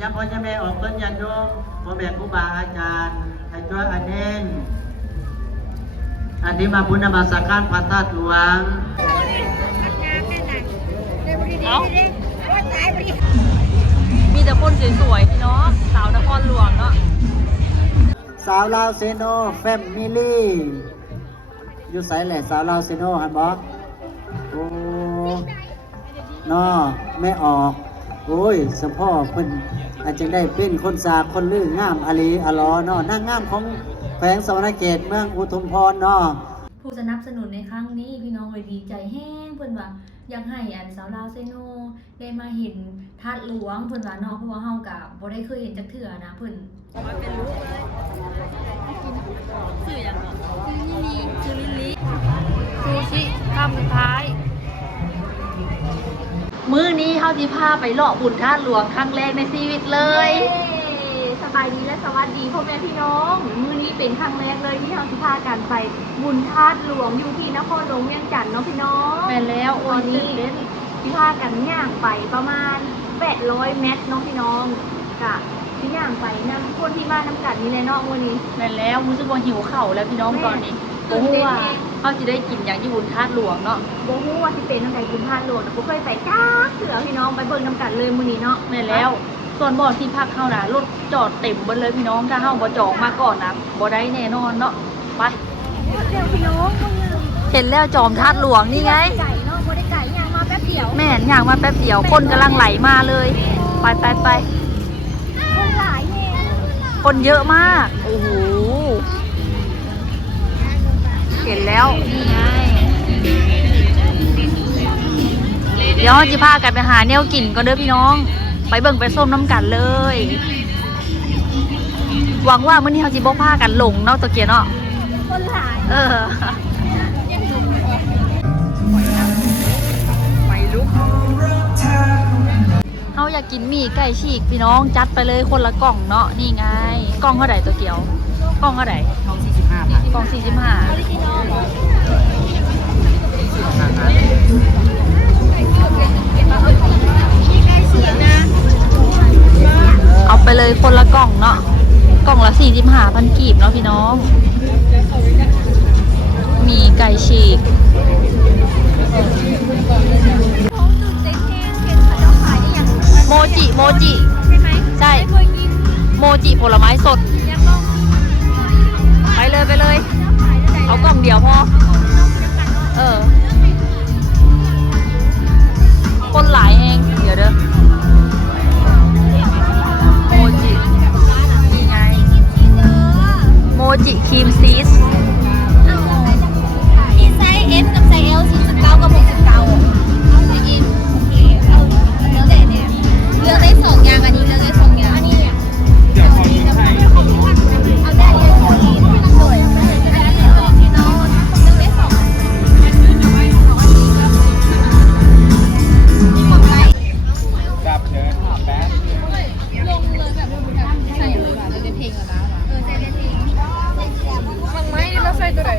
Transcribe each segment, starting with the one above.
ญาพ่อญาแม่ออกเพิ่นญาติโยมพ่อแม่ครูบาอาจารย์ให้ช่วยอันเน้นอันนี้มาบุญนมัสการพระธาตุหลวงมีแต่คนสวยๆเนาะสาวนครหลวงเนาะสาวลาวเซโนแฟมิลี่อยู่ไสแหละสาวลาวเซโนฮันบอกโอ้นอไม่ออกโอ้ยสมพ่อเพิ่นอาจจะได้เป็นคนสากคนลื่นงามอลีอลอเนาะนางงามของแขวงสวรรณเขตเมืองอุทุมพรเนาะผู้สนับสนุนในครั้งนี้พี่น้องเลยดีใจแห้งเพิ่นว่าอยากให้สาวลาวเซโนได้มาเห็นธาตุหลวงเพิ่นว่าเนาะเพราะว่าเฮาก็บ่ได้เคยเห็นจักเทื่อนะเพิ่นมาเป็นลูกเลยชื่อหยังชื่อลิลิซูชิคำสุดท้ายมื้อนี้เฮาสิพาไปเลาะบุญธาตุหลวงครั้งแรกในชีวิตเลยสบายดีและสวัสดีพ่อแม่พี่น้องมื้อนี้เป็นครั้งแรกเลยที่เฮาสิพากันไปบุญธาตุหลวงอยู่ที่นครหลวงเวียงจันทน์เนาะพี่น้องแม่นแล้ววันนี้สิพากันย่างไปประมาณ800 เมตรเนาะพี่น้องกะสิย่างไปนำคนที่มานำกันนี่แหละเนาะมื้อนี้แม่นแล้วรู้สึกว่าหิวข้าวแล้วพี่น้องตอนนี้บ่ฮู้ว่าเฮาสิได้กินหยังอยู่บุญธาตุหลวงเนาะบ่ฮู้ว่าสิเป็นจังไดบุญธาตุหลวงแต่บ่เคยไปจักเทื่อพี่น้องไปเบิ่งนำกันเลยมื้อนี้เนาะแม่นแล้วส่วนบ่อที่พักเฮาน่ะรถจอดเต็มเบิดเลยพี่น้องถ้าเฮาบ่จองมาก่อนนะบ่ได้แน่นอนเนาะไปเร็วพี่น้องเห็นแล้วจอมธาตุหลวงนี่ไงไก่เนาะบ่ได้ไก่ย่างมาแป๊บเดียวแม่นย่างมาแป๊บเดียวคนกำลังไหลมาเลยไปคนหลายแฮะคนเยอะมากโอ้โหเห็นแล้วนี่ไงเดี๋ยวจะพากันไปหาแนวกินก่อนเด้อพี่น้องไปเบิ่งไปส้มน้ำกันเลยหวังว่ามื้อนี้เขาสิบ่พากันหลงเนาะตะเกียเนาะคนหลายไปลุกเฮาอยากกินหมี่ไก่ฉีกพี่น้องจัดไปเลยคนละกล่องเนาะนี่ไงกล่องเท่าไหร่ตะเกียวกล่องเท่าไหร่กล่อง45 บาทกล่องเอาไปเลยคนละกล่องเนาะกล่องละ45,000 กีบเนาะพี่น้องมีไก่ฉีกโมจิใช่ไหมใช่โมจิผลไม้สดไปเลยเอากล่องเดียวพอคนหลายเองเดี๋ยวเด้อโมจินี่ไงโมจิครีมซีสมีไซส์ S กับไซส์ L 49 กับ 69เอาไปกินโอเคเอาเลือกได้เนี่ยเลือกได้2 อย่างอันนี้เลือกได้2 อย่างอันนี้เดี๋ยวขอยิ้มให้เอาได้เลยขอยิ้มสวยอันนี้ออกที่นอนเลือกได้2มีของไรจับเชิญแป๊บลงเลยแบบใส่เลยว่ะเลยเพลงก่อนนะใส่เพลงฟังไหมแล้วใส่ตัวไหน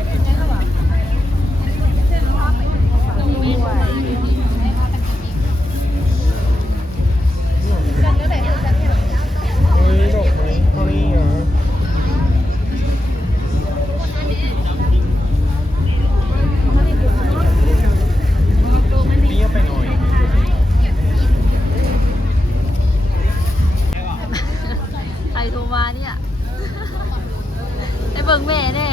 ใครโทรมาเนี่ยไอ้เบิ่งแม่แน่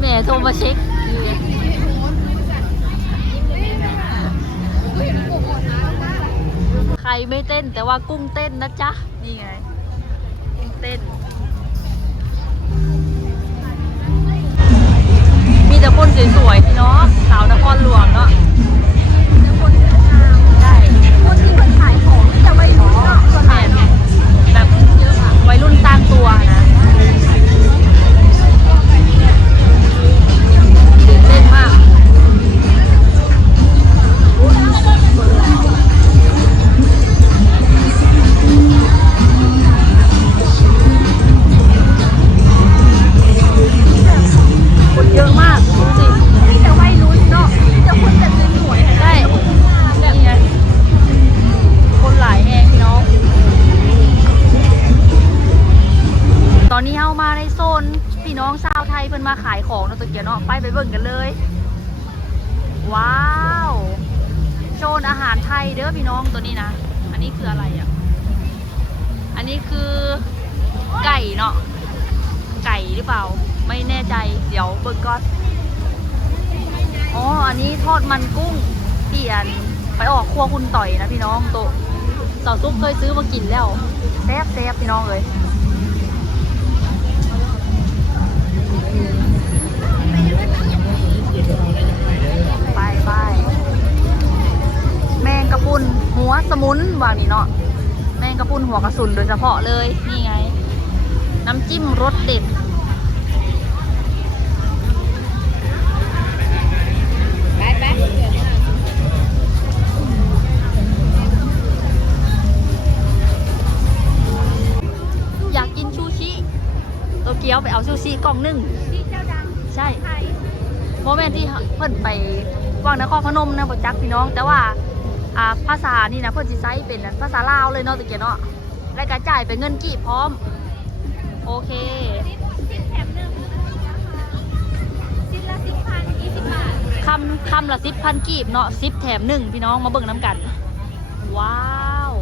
แม่โทรมาเช็คใครไม่เต้นแต่ว่ากุ้งเต้นนะจ๊ะนี่ไงกุ้งเต้นมีแต่คนสวยๆพี่เนาะสาวนครหลวงเนาะคนที่ขายของจะวัยรุ่นเนาะส่วนใหญ่แบบวัยรุ่นสร้างตัวนะตื่นเต้นมากคนเยอะมากดูสิแต่วัยรุ่นเนาะ เด้อพี่น้องตัวนี้นะอันนี้คืออะไรอ่ะอันนี้คือไก่เนาะไก่หรือเปล่าไม่แน่ใจเดี๋ยวเบิร์ก่อนอ๋ออันนี้ทอดมันกุ้งที่อันไปออกครัวคุณต่อยนะพี่น้องโตสาวซุปเคยซื้อมากินแล้วแซ่บแซ่บพี่น้องเลยไปแมงกะพรุนหัวสมุนว่านี่เนาะแมงกะพรุนหัวกระสุนโดยเฉพาะเลยนี่ไงน้ำจิ้มรสเด็ดอยากกินซูชิตัวเกี๊ยวไปเอาซูชิกล่องหนึ่งใช่โมเมนต์ที่เพิ่นไปวางนครพนมนะบ่จักพี่น้องแต่ว่าภาษานี่นะเพิ่นสิใช้เป็นภาษาลาวเลยเนาะตะเกียเนาะแล้วก็จ่ายเป็นเงินกี่พร้อมโอเคคำละ10,000 กีบเนาะ10 แถม 1พี่น้องมาเบิ่งน้ำกันว้าว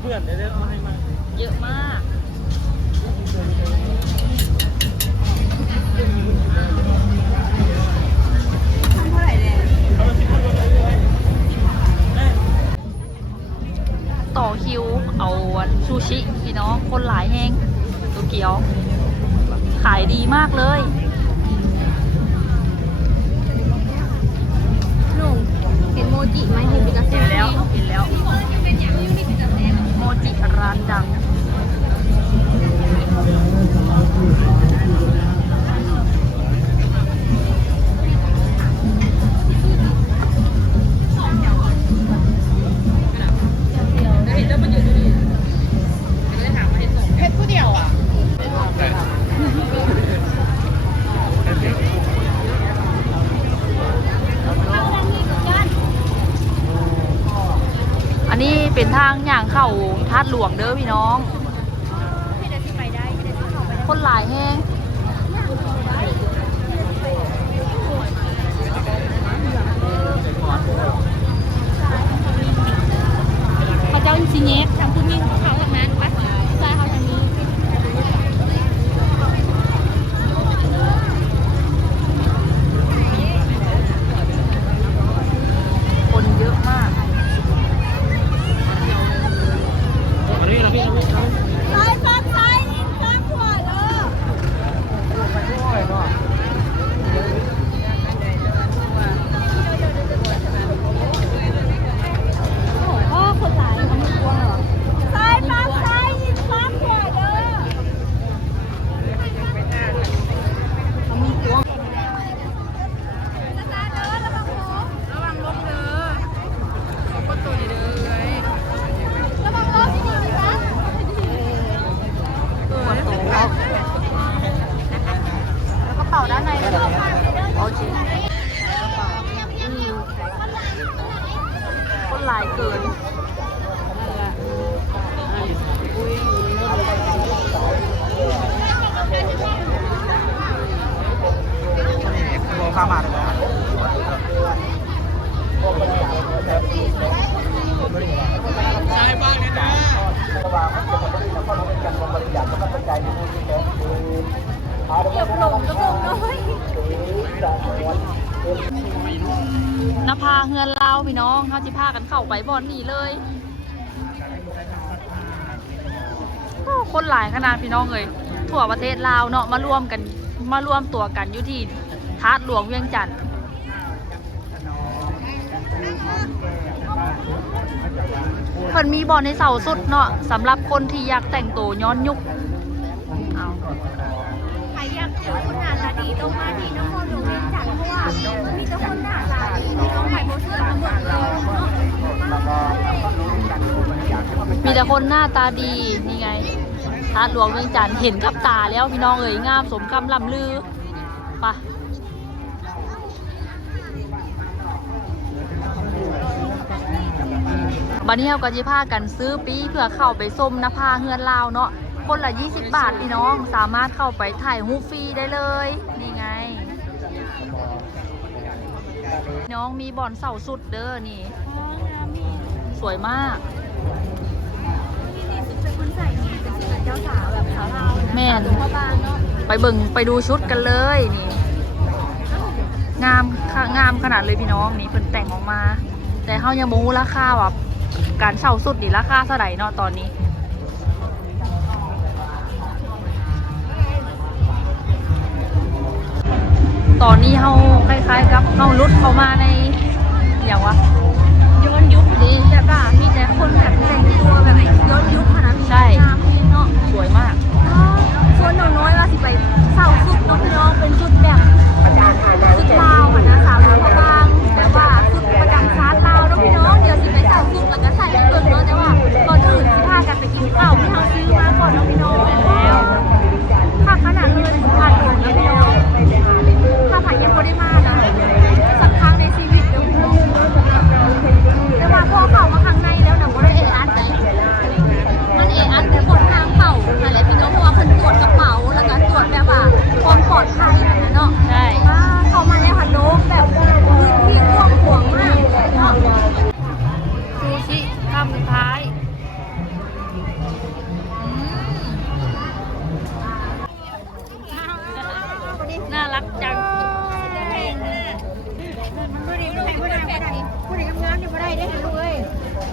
เพื่อนได้เอาให้มา เยอะมากต่อคิวเอาซูชิพี่น้องคนหลายแห้งตัวเกี๊ยวขายดีมากเลยลุงเห็นโมจิไหมเห็นเป็นกระแส เห็นแล้วโมจิร้านดังอันนี้เป็นทางย่างเข้าธาตุหลวงเด้อพี่น้องคนหลายแห้งเขาเจ้าซีเนสทำคุณยิ่งเขาทางนั้นปะใช่เขาทางนี้คนเยอะมากซ้ายฟังซ้ายยิงซ้ายขวาเลยโอ้คนหลายมันมีกลัวเหรอซ้ายฟังซ้ายยิงซ้ายขวาเลยมันมีกลัวระวังลงเด้อคนตัวนี้เด้อระวังรถดีๆนะคนโตแล้วก็เป่าด้านในเลยโอเคคนหลายเกินข้ามาเลยใช่บ้านเนี่ยนะเหยียบหลงกระโปรงน้อย นภาเฮือนเล่าพี่น้องเขาจิพากันเข้าไปบ่อนนี่เลยโอ้คนหลายขนาดพี่น้องเลยทั่วประเทศลาวเนาะมารวมตัวกันอยู่ที่ธาตุหลวงเวียงจันทน์เพิ่นมีบ่อนในเสาสุดเนาะสำหรับคนที่อยากแต่งตัวย้อนยุคเอา ใครอยากเจอคนหน้าตาดีต้องมาที่นครหลวงเวียงจันทร์เพราะว่ามันมีแต่คนหน้าตาดีมีต้องไปโมเชื่อมาหมดเลยเนาะ มีแต่คนหน้าตาดีนี่ไงธาตุหลวงเวียงจันทน์เห็นกับตาแล้วพี่น้องเอ๋ยงามสมคำล่ำลือไปะบัดนี้เราก็จะพากันซื้อปีเพื่อเข้าไปส้มนภาเฮือนลาวเนาะคนละ20 บาทพี่น้องสามารถเข้าไปถ่ายรูปฟรีได้เลยนี่ไง น้องมีบ่อนเสาสุดเด้อนี่ สวยมาก เป็นคนใส่นี่เป็นสีเจ้าสาวแบบสาวเรานะ แม่น พ่อบ้านเนาะ ไปดูชุดกันเลยนี่ งามค่ะงามขนาดเลยพี่น้องนี่เพิ่นแต่งออกมา แต่เขายังบ่รู้ราคาว่าการเช่าสุดนี่ราคาเท่าไหร่เนาะตอนนี้ ตอนนี้เขาคล้ายๆกับเขาลุดเข้ามาในอย่างวะ ย้อนยุคดีแต่ว่ามีแต่คนแบบแต่งตัวแบบย้อนยุคขนาดนี้ ใช่ งามพี่เนาะ สวยมาก ส่วนหนูน้อยว่าสิไปเศร้าสุดเนาะพี่น้องเป็นชุดแบบชุดลาวค่ะนะสาวลาวเขาบางแต่ว่าชุดประจำชาติลาวเนาะพี่น้องเดี๋ยวสิไปเศร้าสุดแล้วก็ใส่เกินเนาะแต่ว่าก่อนอื่นสิพากันไปกินข้าวที่เขาซื้อมาก่อนเนาะพี่น้องแล้วค่ะขนาดเลยสุพรรณบุรีเนาะพี่น้องถ้าผ่านยังไม่ได้มานะสักครั้งในชีวิตเดี๋ยวแต่ว่าพอเข้ามาข้างในแล้วนะบ่ได้เอะอัดใจมันเอะอัดแต่คนทางเผาอะไรพี่น้องเพราะว่าเพิ่นตรวจกระเป๋าแล้วก็ตรวจแบบว่าความปลอดภัยนะเนาะ ใช่ เข้ามาในฮันโลกแบบพื้นที่กว้างขวางมากเนาะ ซูชิคำสุดท้ายน่ารักจัง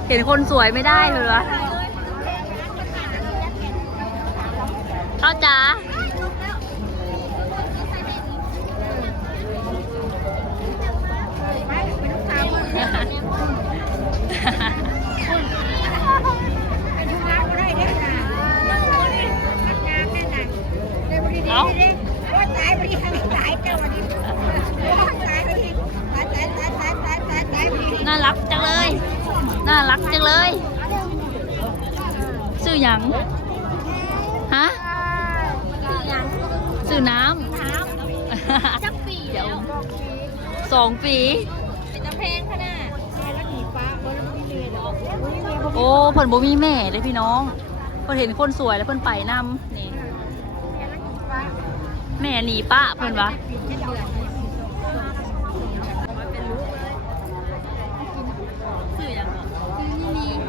เห็นคนสวยไม่ได้เลยวะเข้าจ๋าเอาน่ารักจังเลย น่ารักจังเลยชื่อหยังฮะชื่อน้ำ จักปีแล้ว 2 ปี เป็นตะเพงขนาด โอ้เพิ่นบ่มีแม่เลยพี่น้องเพิ่นเห็นคนสวยแล้วเพิ่นไปนำนี่แม่หนีป้าเพิ่นวะชื่อหยังบ่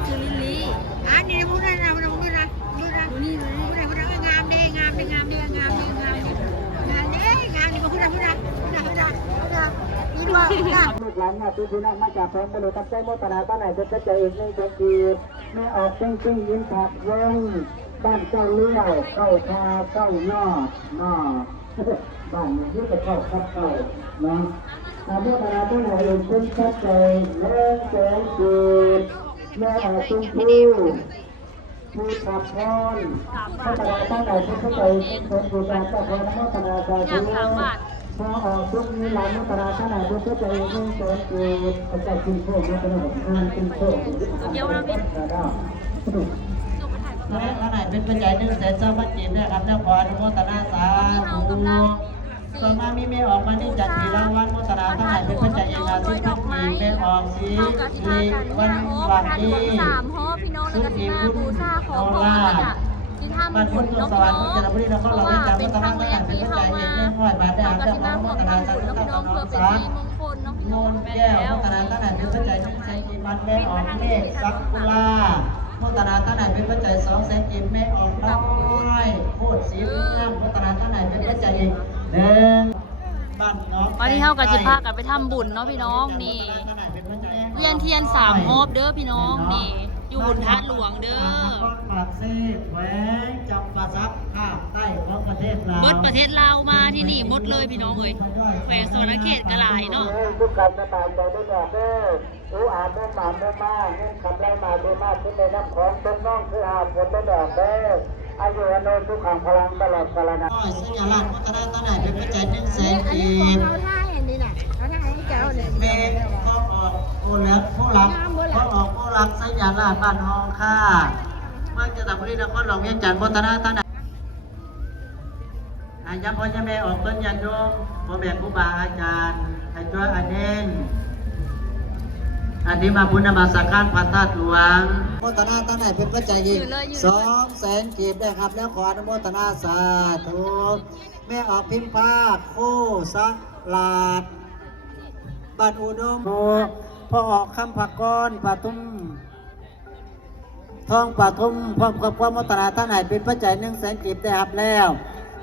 ชื่อลิลลี่ อันนี้พูดได้นะพูดได้นะพูดได้พูดได้พูดได้พูดได้งามดีงามดีงามดีงามดีงามดีงามดีงามดีพูดได้พูดได้พูดได้พูดได้พูดได้พูดว่าพูดได้ ลูกหลานญาติพี่น้องมาจากแผ่นดินตั้งใจโมตนาบ้านไหนจะเจออีกหนึ่งเดือนปีไม่ออกจริงๆยิ้มผัดวงบ้านเจ้าเลี้ยวเข้าคาเข้าย่อน้อบ้านนี้จะเข้าคัดเข้าเนาะโมตนาบ้านไหนเองเป็นชัดใจเล่นแสงจีบแม่ออกตุ้มผู้ผู้ขับพรโมตนาบ้านไหนเป็นชัดใจเป็นผู้การเจ้าพรโมตนาสาธุพอออกทุกนี้หลานมกราขนาดทุกข์ใจเรื่องเกิดเกิดอาจารย์คุณโชคมาเป็นหัวหน้าคุณโชคและขนาดเป็นปัจจัย100,000เจ้าพระจีนนะครับเจ้าขออนุโมทนาสาธุต่อมามีเมออกมานี่จัดปีละวันโมทนาขนาดเป็นปัจจัยเอกาที่พระจีนเมออกสีลีวันหลังนี้ 3ฮอพี่น้องแล้วก็สิมาบูชาของพ่อแล้วก็สิทำบุญเนาะพี่น้องเพราะว่าเป็นครั้งแรกที่เฮามาเราก็สิมาพร้อมทำบุญเนาะพี่น้องเพื่อเป็นสิริมงคลเนาะพี่ โน น้อง นแก้วพัฒนาตั้งแต่เป็นปัจจัย100,000กิมมันแม่ออกเลขสักกุลาพัฒนาตั้งแต่เป็นปัจจัย200,000กิมแม่ออกน้อยโคตรสีเรื่องพัฒนาตั้งแต่เป็นปัจจัยอีก1บ้านน้อง วันนี้เฮากับสิพากันไปทำบุญเนาะพี่น้องนี่เวียนเทียน3 รอบเด้อพี่น้องนี่อยู่บุญธาตุหลวงเด้อ ปากเซ่แขวงจำปาซักภาคใต้ของประเทศลาว เบิดประเทศลาวมาที่นี่หมดเลยพี่น้องเอ้ยแขวงสวรรณเขตกะหลายเนาะ ทุกการมาตามใจได้แบบเด้อรู้อ่านได้หมานได้มากเงินคำไรมาได้มากที่ในน้ำของต้นน้องคืออาผลได้แบบเด้ออายุอโนทุกขังพลังตลอดกาลนานสัญลักษณ์วัฒนธรรมไหนเป็นปัจจัย100,000กีบ เขาท่าเห็นนี่น่ะเขาท่าให้เจ้าเนี่ย เมฆพ่อออกโอเล็บผู้รับพ่อออกผู้รับสัญลักษณ์บ้านห้องค่าเมื่อจะตัดบริณนครหลวงเวียงจันทร์วัฒนธรรมไหนอาญาพ่อจะแม่ออกเพิ่นยันโยมพ่อแม่ครูบาอาจารย์ให้ช่วยอันเน้นอันนี้มาบุญนมาสักการพระธาตุหลวงโมทนาตั้งแต่เป็นปัจจัยยิ่ง200,000กีบได้ครับแล้วขออนุโมทนาสาธุแม่ออกพิมพ์ผ้าคู่สลาด บ้านอุดมพอออกคำผักก้อนปาตุ้มทองปาทุ่มพร้อมกับความโมทนาท่านไหนเป็นพระใจ100,000 กีบได้รับแล้ว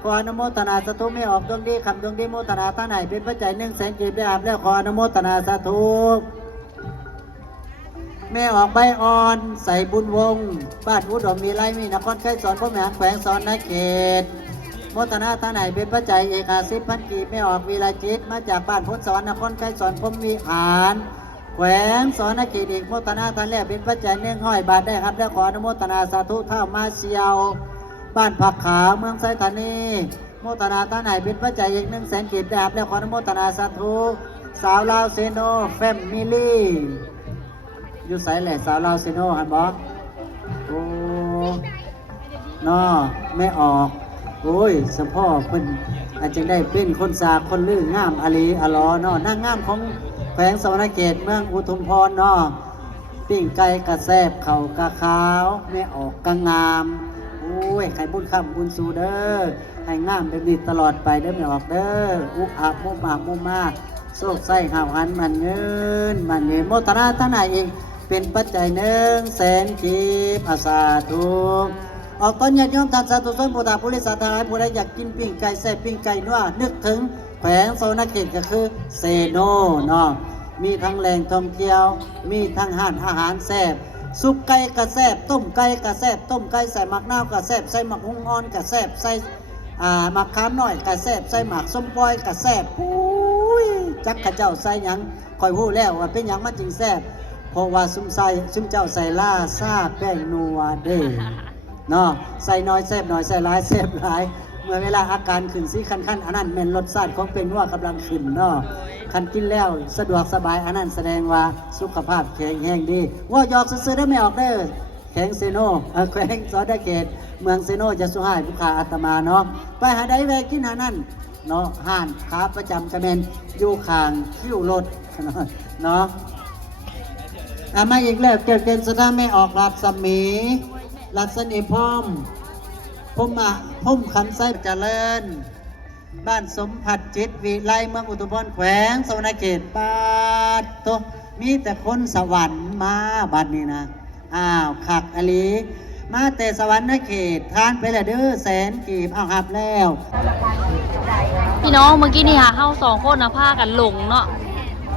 ขออนุโมทนาสาธุไม่ออกดวงดีคำดวงดีโมทนาท่านไหนเป็นพระใจ100,000 กีบได้รับแล้วขออนุโมทนาสาธุแม่ออกใบอ่อนใส่บุญวงบ้านอุดมมีไรมีนครไข่สอนพระแม่แขวงสอนในเขตโมทนาท่านไหนเป็นพระใจเอกาศิษย์พันกีบไม่ออกวีรจิตมาจากบ้านพุทธสวรรค์นครไข่สอนพรหมวิหารแขวงสอนเขตอีกโมทนาท่านแรกเป็นปัจจัย100 บาทได้ครับและขออนุโมทนาสาธุเท่ามาเชียวบ้านผักขาวเมืองไซธานีโมทนาท่านไหนเป็นปัจจัยอีก100,000 กีบได้ครับและขออนุโมทนาสาธุสาวลาวเซโนแฟมิลี่อยู่ไสแหละสาวลาวเซโนฮันบอกโอ้นอไม่ออกโอ้ยสมพ่อเพิ่นอาจจะได้เป็นคนสาคนลื่นงามอลีอลอเนาะนางงามของแขวงสวรรณเขตเมืองอุทุมพรเนาะปิ้งไก่กระแซบเข่ากระขาวไม่ออกกระงามโอ้ยใครบุญคำบุญสูเด้อให้งามเป็นนิดตลอดไปเด้อไม่ออกเด้ออุกอักมุมอักมุมมากโศกไส้ห่าวหันมันเงินมันเงินโมทนาท่านไหนเองเป็นปัจจัย100,000 กีบอาสาธุออกต้นญาติโยมท่านสาธุชนผู้ตาผู้ริษาทายผู้ใดอยากกินปิ้งไก่แซ่บปิ้งไก่นัวนึกถึงแขวงสวรรณเขตก็คือเซโนเนาะมีทั้งแหล่งท่องเที่ยวมีทั้งห้านอาหารแซ่บซุปไก่กระแซ่บต้มไก่กระแซ่บต้มไก่ใส่หมักนาวกระแซ่บใส่หมักหุ่งอ่อนกระแซ่บใส่หมักขามน้อยกระแซ่บใส่หมักส้มปล่อยกระแซ่บปุ้ยจักข้าเจ้าใส่หยังคอยฮู้แล้วว่าเป็นหยังมันจึงแซ่บเพราะว่าซุ่มเจ้าใส่ล่าซาแป้งนัวเด้เนาะใส่น้อยแซ่บน้อยใส่หลายแซ่บหลายเมื่อเวลาอาการขึ้นสีคันอันนั้นเป็นรสชาติของเป็นว่ากำลังขึ้นเนาะคันกินแล้วสะดวกสบายอันนั้นแสดงว่าสุขภาพแข็งแรงดีว่าหยอกซื้อได้ไม่ออกเด้อแข็งเซโนแขวงสอนเขตเมืองเซโนจะสุให้ผู้ขาอาตมาเนาะไปหาได้แวะกินหานั่นเนาะห้านขาประจำกระเมนอยู่ข้างคิ้วรถเนาะมาอีกแล้วเกิดเป็นสถานไม่ออกรัศมีรัศนีพร้อมพุ่มขันไส้เจริญบ้านสมผัดจิตวิไลเมืองอุทุมพรแขวงสวรรณเขตปาดโตมีแต่คนสวรรค์มาบัดนี้นะอ้าวขักอลีมาแต่สวรรค์เขตทานไปละเด้อ100,000 กีบเอาหับแล้วพี่น้องเมื่อกี้นี่หาเฮา2 คนนะพากันหลงเนาะ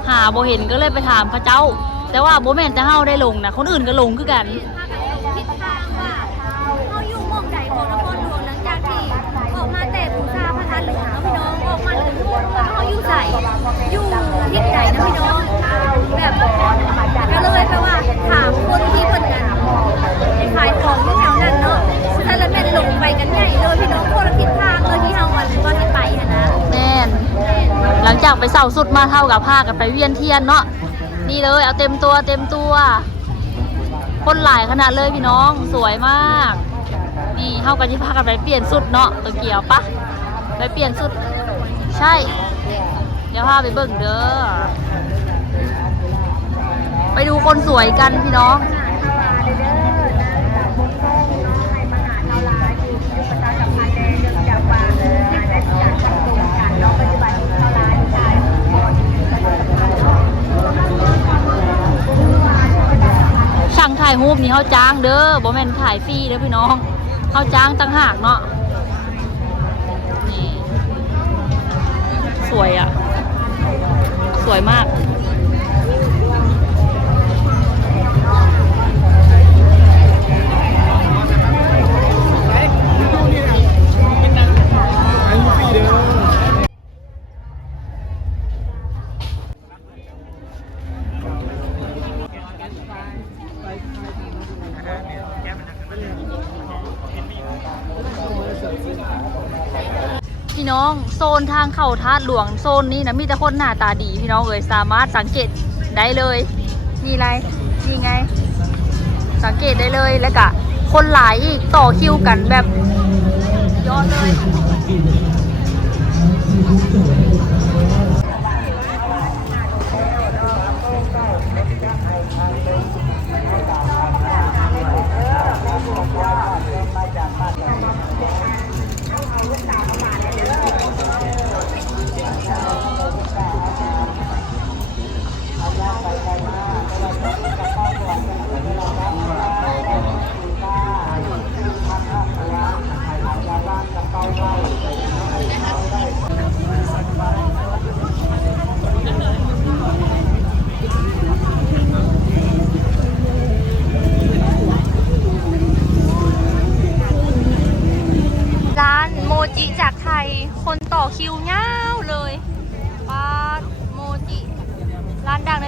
หาบ่เห็นก็เลยไปถามพระเจ้าแต่ว่าบ่แม่นแต่เฮาได้หลงนะคนอื่นก็หลงคือกันทิศทางว่าเขาอยู่หม่องใดของนครหลวงหลังจากที่ออกมาแต่บูชาพระธาตุเหลืองพี่น้องออกมาเลยเขาอยู่ใส่อยู่ทิศใดนะพี่น้องแบบก็เลยแปลว่าถามคนที่เพิ่นนั้นขายของที่แถวนั้นเนาะแต่ละแม่นลงไปกันใหญ่เลยพี่น้องคนละทิศทางเลยที่เฮาวันก็ที่ไปนะแน่นหลังจากไปเสาสุดมาเท่ากับพากันไปเวียนเทียนเนาะนี่เลยเอาเต็มตัวคนหลายขนาดเลยพี่น้องสวยมากนี่เท่ากันที่พากันไปเปลี่ยนสุดเนาะตัวเกี่ยวปะไปเปลี่ยนสุดใช่เดี๋ยวพาไปเบิ่งเด้อไปดูคนสวยกันพี่น้องช่างถ่ายรูปนี่เขาจ้างเด้อบ่แม่นถ่ายฟรีเด้อพี่น้องเขาจ้างตั้งหากเนาะนี่สวยอ่ะสวยมากพี่น้องโซนทางเข้าธาตุหลวงโซนนี้นะมีแต่คนหน้าตาดีพี่น้องเอ๋ยสามารถสังเกตได้เลยนี่ไรนี่ไงสังเกตได้เลยแล้วก็คนหลายอีกต่อคิวกันแบบยอดเลย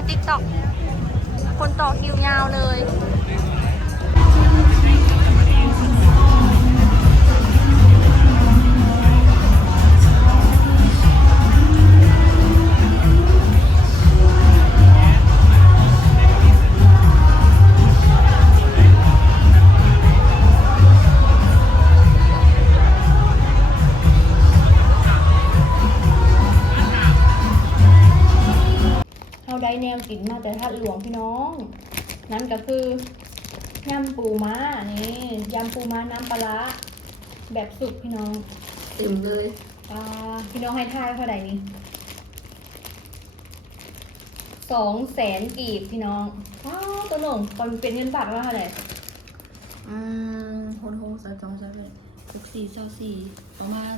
ติ๊กต็อกคนต่อคิวยาวเลย เราได้แนวกินมาแต่ทัดหลวงพี่น้อง นั่นก็คือยำปูม้านี่ยำปูม้าน้ำปลาร้าแบบสุกพี่น้อง ตึมเลย พี่น้องให้ทายเท่าไหร่นี่200,000 กีบพี่น้องว้าวตัวหนุ่มตอนเป็นเงินบาทว่าเท่าไหร่ โฮงๆ2ๆเลย64ประมาณ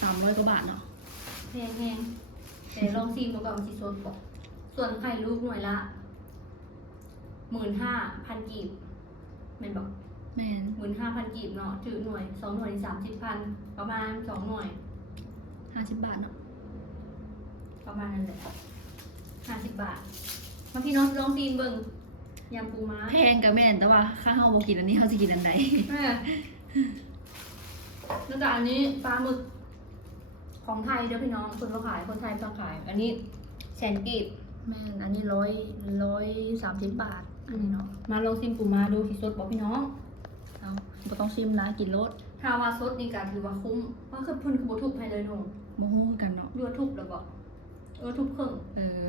300 กว่าบาทเนาะ แพงๆแต่ลองซีมดูก่อนมันสิสดบอกส่วนไข่ลูกหน่วยละ 15,000 กีบแม่นบอก แม่น 15,000 กีบเนาะถือหน่วย2หน่วย30,000ประมาณ2หน่วย 50 บาทเนาะ ประมาณนั้นแหละ50 บาทมาพี่น้องลองซีนเบิ่งยำปูม้า แพงกับแม่นแต่ว่าข้าเฮาบ่กินอันนี้เฮาสิกินอันใด แล้วก็อันนี้ปลาหมึกของไทยเด้อพี่น้องคนเขาขายคนไทยเขาขาย อันนี้100,000 กีบ แม่นอันนี้130 บาทอันนี้เนาะ มาลองซิมปูม้าดูสิสดบอกพี่น้อง เอาบ่ต้องชิมนะกินรส ถ้าว่าสดนี่ก็ถือว่าคุ้มว่าคือเพิ่นคือบ่ทุบให้เลยหนู บ่ฮู้กันเนาะ ยัวทุบแล้วบ่ทุบครึ่ง เออ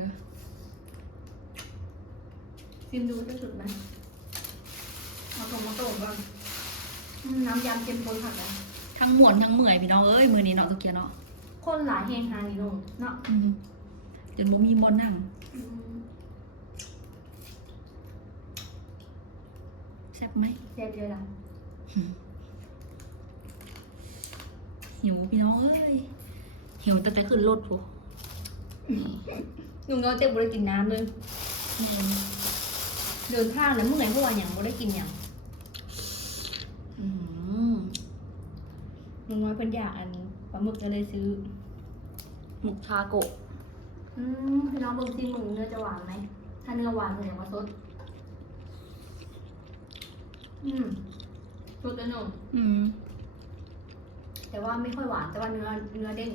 ซิมดูจะสุดไหมมาส่งมาโต้ก่อนน้ำยำเค็มข้นผักเลย ทั้งม่วนทั้งเมื่อยพี่น้องเอ้ยมื้อนี้เนาะตะเกียเนาะ คนหลายแหงหานี่ลงเนาะ จนบ่มีบ่นั่ง อืม แซ่บไหม แซ่บเลยล่ะ หิวพี่น้องเอ้ยหิวตั้งแต่ขึ้นรถพุ หนุ่มน้อยเจ็บบ่ได้กินน้ำเลยเดินทางแล้วเมื่อยเพราะว่าหยังบ่ได้กินหยัง อืม หนุ่มน้อยเพิ่นอยากอันปลาหมึกก็เลยซื้อ หมึกทาโกะ พี่น้องเบิ่งซิหมูเนื้อจะหวานไหมถ้าเนื้อหวานแสดงว่าสดสดจะหนุ่ม แต่ว่าไม่ค่อยหวานแต่ว่าเนื้อเด้ง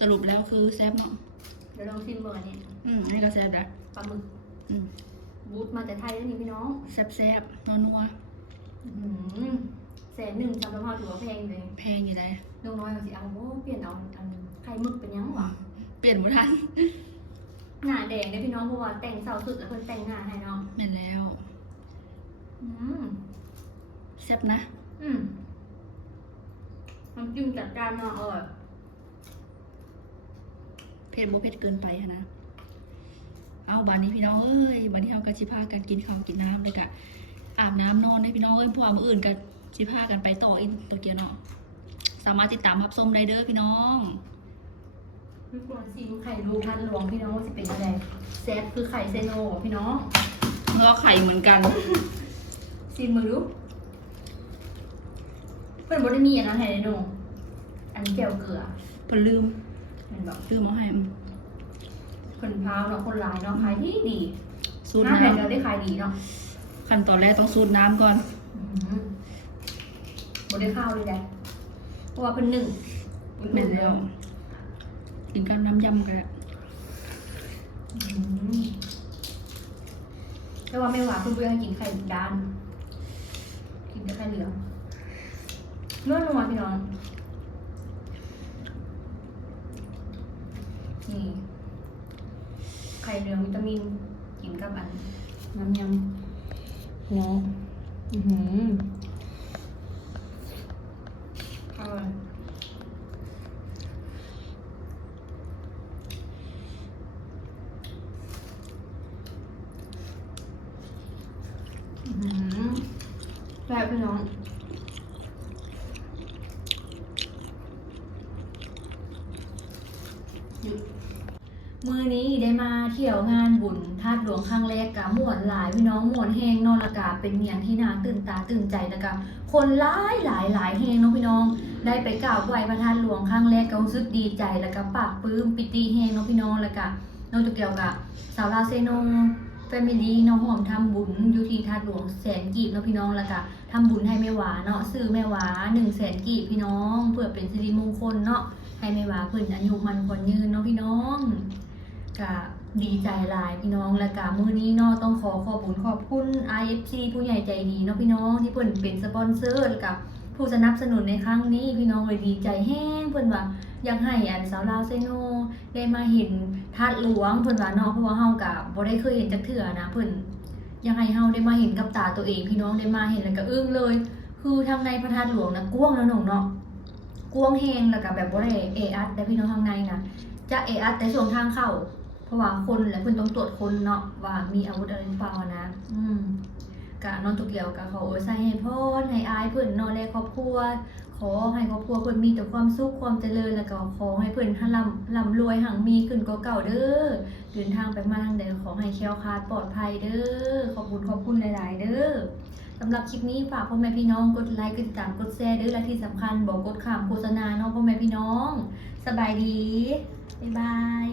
สรุปแล้วคือแซ่บเนาะ เดี๋ยวลองชิมเบอร์นี่ อันนี้ก็แซ่บแล้ว ปลาหมึก อืม บูทมาแต่ไทยแล้วนี่พี่น้อง แซ่บๆนัว 100,000สำหรับเราถือว่าแพงเลย ๆแพงอยู่ได้ น้องน้อยเอาสิเอาเปลี่ยนเอาอันไข่หมึกเป็นยังหวะ เปลี่ยนบ่ทัน หน้าแดงเนี่ยพี่น้องเพราะว่าแต่งเสาสุดแล้วเพิ่นแต่งหน้าให้เนาะ แม่นแล้ว อืม แซ่บนะ น้ำจิ้มจัดจานเนาะอร่อย เผ็ดบ่เผ็ดเกินไปหั้นนะ เอาบานนี้พี่น้องเอ้ยบานนี้เฮาก็สิพากันกินข้าวกินน้ำเลยกะอาบน้ำนอนได้พี่น้องเอ้ยเพราะว่ามื้ออื่นก็สิพากันไปต่ออีกตะเกียเนาะสามารถติดตามรับชมได้เด้อพี่น้อง พี่ควรซิมไข่ลูกพันหลวงพี่น้องว่าสิเป็นอะไรแซ่บคือไข่เซโนพี่น้อง เนื้อไข่เหมือนกัน ซิมมือดูเพิ่นบ่ได้มีอันนั้นให้ได้ดูอันนี้แก้วเกลือ เพิ่นลืม เห็นบอก ลืมเอาให้ เพิ่นพาวเนาะคนหลายเนาะขายดีดี สูตร ห้า น้ แผ่นเดียวได้ขายดีเนาะ ำขั้นตอนแรกต้องสูตรน้ำก่อน บ่ได้ข้าวเลยได้เพราะว่าเพิ่นหนึ่ง แม่นแล้วกินกับน้ำยำกัน แต่ว่าไม่หวานเพิ่นบ่ยังกินไข่ด้านกินแต่ไข่เหลืองเนื้อนัวพี่น้องนี่ไข่เหลืองวิตามินกินกับอันน้ำยำเนาะอร่อยแบบพี่น้องมือนี้ได้มาเที่ยวงานบุญธาตุหลวงครั้งแรกกะม่วนหลายพี่น้องม่วนแห้งนอนอากาศเป็นเมียงที่น่าตื่นตาตื่นใจแล้วก็คนหลายแห้งเนาะพี่น้อง ได้ไปกราบไหว้พระธาตุหลวงครั้งแรกก็รู้สึกดีใจแล้วก็ปลาบปลื้มปิติแฮงเนาะพี่น้องแล้วก็น้องตัวเกี่ยวกับสาวลาวเซโนแฟมิลี่น้องหอมทำบุญอยู่ที่ธาตุหลวงแสนกีบเนาะพี่น้องแล้วก็ทำบุญให้แม่หวาเนาะซื้อแม่หวา100,000 กีบพี่น้องเพื่อเป็นสิริมงคลเนาะให้แม่หวาเพิ่นอายุมันขวัญยืนเนาะพี่น้องก็ดีใจหลายพี่น้องแล้วก็มื้อนี้เนาะต้องขอบคุณขอบคุณ IFC ผู้ใหญ่ใจดีเนาะพี่น้องที่เพิ่นเป็นสปอนเซอร์แล้วก็ผู้สนับสนุนในครั้งนี้พี่น้องเลยดีใจแห้งเพิ่นว่าอยากให้สาวลาวเซโนได้มาเห็นธาตุหลวงเพิ่นว่าเนาะเพราะว่าเฮาก็บ่ได้เคยเห็นจักเทื่อนะเพิ่นอยากให้เฮาได้มาเห็นกับตาตัวเองพี่น้องได้มาเห็นแล้วก็อึ้งเลย คือทางในพระธาตุหลวงนะกว้างแล้วหนองเนาะกว้างแฮงแล้วก็แบบบ่ได้เออัดแต่พี่น้องทางในนะจะเออัดแต่ช่วงทางเข้าเพราะว่าคนและเพิ่นต้องตรวจคนเนาะว่ามีอาวุธอะไรหรือเปล่านะกะนอนตุกเกี่ยวกะขอใส่ให้พ่อให้อายเพิ่นนอนในครอบครัวขอให้ครอบครัวเพิ่นมีแต่ความสุขความเจริญแล้วก็ขอให้เพิ่นร่ำรวยหังมีขึ้นกว่าเก่าเด้อเดินทางไปมาทางใดขอให้แคล้วคลาดปลอดภัยเด้อขอบคุณหลายๆเด้อสำหรับคลิปนี้ฝากพ่อแม่พี่น้องกดไลค์กดติดตามกดแชร์เด้อและที่สำคัญบอกกดข้ามโฆษณาเนาะพ่อแม่พี่น้องสบายดีบ๊ายบาย